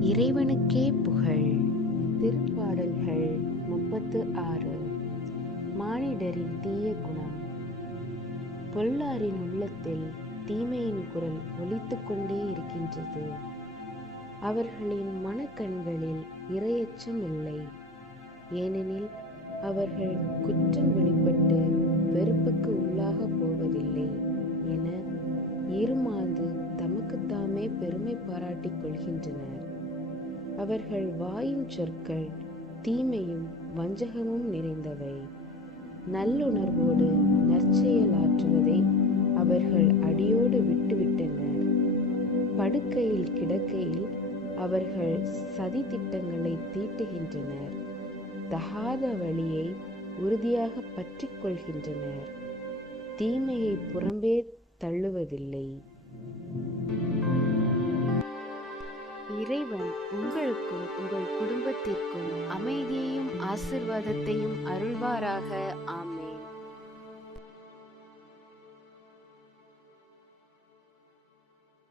இறைவனுக்கே புகழ். திருப்பாடல்கள் 36. மானிடரின் தீய குணம். பொல்லாரின் உள்ளத்தில் தீமையின் குரல் ஒலித்துக் கொண்டே இருக்கின்றது. அவர்களின் மனக்கண்களில் இறையச்சம் இல்லை. ஏனெனில் அவர்கள் குற்றம் வெளிப்பட்டு வெறுப்புக்கு உள்ளாக போவதில்லை என இருமாந்து தமக்குத்தாமே பெருமை பாராட்டிக் கொள்கின்றனர். அவர்கள் வாயின் சொற்கள் தீமையும் வஞ்சகமும் நிறைந்தவை. நல்லுணர்வோடு நற்செயல் ஆற்றுவதை அவர்கள் அடியோடு விட்டுவிட்டனர். படுக்கையில் கிடக்கையில் அவர்கள் சதி திட்டங்களை தீட்டுகின்றனர். தகாத வழியை உறுதியாக பற்றிக் கொள்கின்றனர். தீமையை புறம்பே தள்ளுவதில்லை. இறைவன் உங்களுக்கும் உங்கள் குடும்பத்திற்கும் அமைதியையும் ஆசீர்வாதத்தையும் அருள்வாராக. ஆமென்.